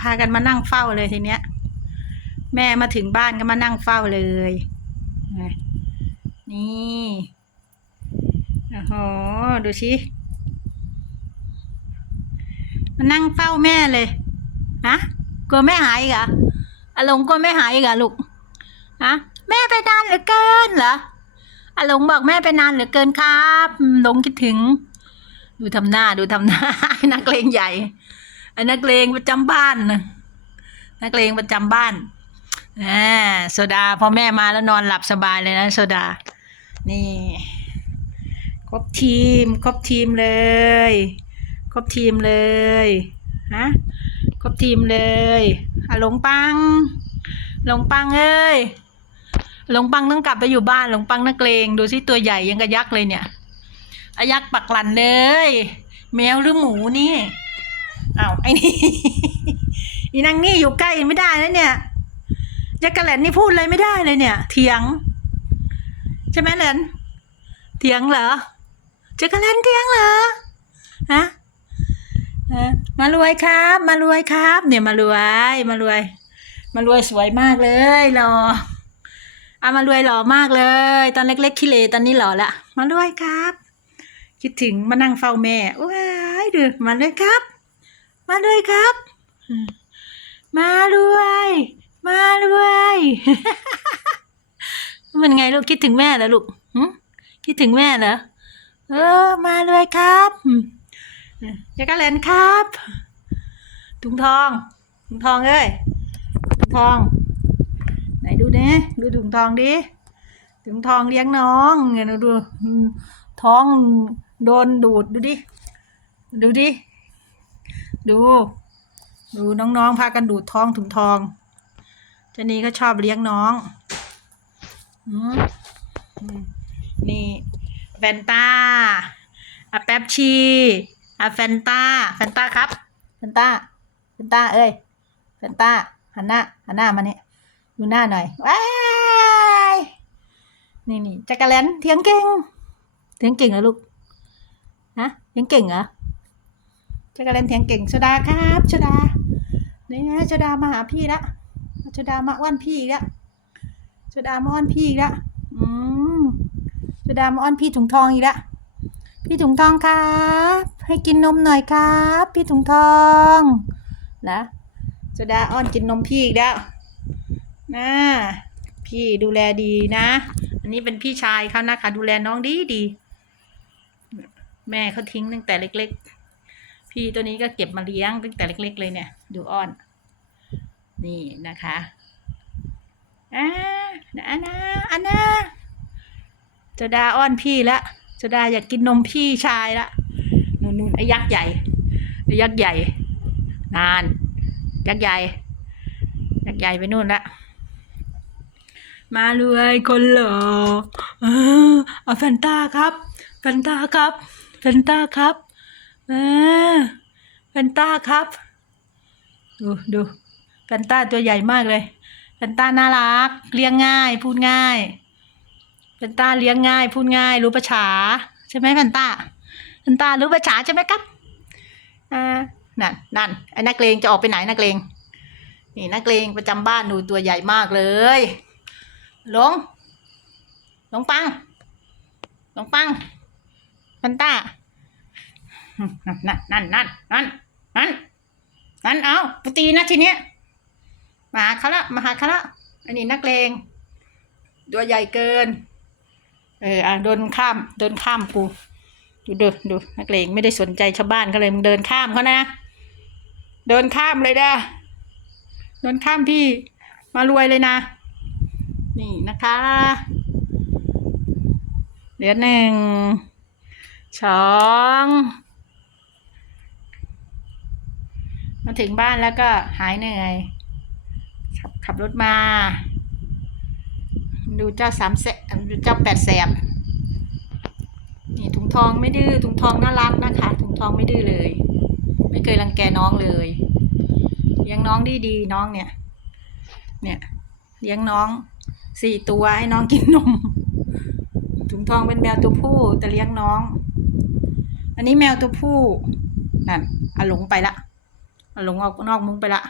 พากันมานั่งเฝ้าเลยทีเนี้ย แม่มาถึงบ้านก็มานั่งเฝ้าเลย นี่โอ้โหดูชิมานั่งเฝ้าแม่เลยฮะกลัวแม่หายอีกเหรออารมณ์กลัวแม่หายอีกเหรอลูกฮะแม่ไปนานเหลือเกินเหรออาหลงบอกแม่ไปนานเหลือเกินครับหลงคิดถึง ดูทำหน้าดูทำหน้านักเลงใหญ่ ไอ้นักเลงประจำบ้านนะนักเลงประจำบ้านอ่าโซดาพอแม่มาแล้วนอนหลับสบายเลยนะโซดา นี่ครบทีมครบทีมเลยครบทีมเลยฮะครบทีมเลยอะหลงปัง หลงปังเอ้ยหลงปังต้องกลับไปอยู่บ้านหลงปังนักเลงดูสิตัวใหญ่ยังกระยักษ์เลยเนี่ยอายักษ์ปักหลันเลย แมวหรือหมูนี่ อ้าวไอ้นี่อีนางนี่อยู่ใกล้ไม่ได้แล้วเนี่ยยักษ์กระแหลนนี่พูดอะไรไม่ได้เลยเนี่ย เถียง ใช่ไหมเหรนเถียงเหรอจักรแลนเถียงเหรอฮะฮะมารวยครับ มารวยครับ เนี่ยมารวยมารวย มารวยสวยมากเลยหล่ออามารวยหล่อมากเลย ตอนเล็ก ๆขี้เลตอนนี้หล่อละมารวยครับ คิดถึงมานั่งเฝ้าแม่ว้ายดูมาเลยครับ มาเลยครับ มาด้วย มาด้วย มันไงลูกคิดถึงแม่เหรอลูกคิดถึงแม่เหรอเออ มาเลยครับจักรแลนครับถุงทองถุงทองเอ้ยถุงทอง ไหนดูเนี่ยดูถุงทองดิถุงทองเลี้ยงน้องเนี่ยดูท้องโดนดูดดูดิดูดิ ดู ดูน้องๆพากันดูดท้องถุงทองเจนี่ก็ชอบเลี้ยงน้องอนี่แฟนตาอะแป๊บชีอะแฟนตาแฟนตาครับแฟนตาแฟนตาเอ้ยแฟนตาหันหน้าหันหน้ามาเนี่ยดูหน้าหน่อยว้ายนี่นี่จักรแลนเถียงเก่งเถียงเก่งเหรอลูกฮะเถียงเก่งเหรอ จักรแลนเถียงเก่งชดาครับชดาเนี่นะชดามาหาพี่ละชดามาอ้อนพี่อีกละชดามาอ้อนพี่อีกละอืมชดามาอ้อนพี่ถุงทองอีกละพี่ถุงทองครับ ให้กินนมหน่อยครับ พี่ถุงทองนะชดาอ้อนกินนมพี่อีกแล้วนะพี่ดูแลดีนะ อันนี้เป็นพี่ชายเขานะคะ ดูแลน้องดีดี แม่เขาทิ้งตั้งแต่เล็ก ๆ พี่ตัวนี้ก็เก็บมาเลี้ยงตั้งแต่เล็ก ๆ เลยเนี่ย ดูอ้อน นี่นะคะอ่าอันนะอันนะจะดาอ้อนพี่ละจะดาอยากกินนมพี่ชายละนู่นนู่นไอ้ยักษ์ใหญ่ไอ้ยักษ์ใหญ่ นาน ยักษ์ใหญ่ยักษ์ใหญ่ไปนู่นละมาเลยคนหล่อเออเอาแฟนตาครับแฟนตาครับแฟนตาครับ ออแฟนตาครับ ดูดูแฟนตาตัวใหญ่มากเลยแฟนตาน่ารัก เลี้ยงง่าย พูดง่ายแฟนตาเลี้ยงง่าย พูดง่าย รู้ภาษาใช่ไหมแฟนตาแฟนตารู้ภาษาใช่ไหมครับอ่านั่นนั่นไอ้นักเลงจะออกไปไหนนักเลงนี่นักเลงประจำบ้านดูตัวใหญ่มากเลยหลงหลงปังหลงปังแฟนตา นั่นนั่นนั่นนั่นนั่นนั่นเอาปตีนะทีเนี้ยมาหาเขาละมาหาเขาละอันนี้นักเลงตัวใหญ่เกิน เอออะเดินข้ามเดินข้ามกูดูดินดูนักเลงไม่ได้สนใจชาวบ้านเขาเลยมึงเดินข้ามเขานะ เดินข้ามเลยนะเดินข้ามพี่มารวยเลยนะ นี่นะคะเหลือหนึ่งสอง มาถึงบ้านแล้วก็หายเหนื่อยขับขับรถมา ดูเจ้าสามแสบดูเจ้าแปดแสบนี่ถุงทองไม่ดื้อถุงทองน่ารักนะคะถุงทองไม่ดื้อเลย ไม่เคยรังแกน้องเลยเลี้ยงน้องดีดีน้องเนี่ย เนี่ยเลี้ยงน้องสี่ตัวให้น้องกินนมถุงทองเป็นแมวตัวผู้แต่เลี้ยงน้อง อันนี้แมวตัวผู้นั่นอาหลงไปละ ลงออกนอกมุ้งไปละ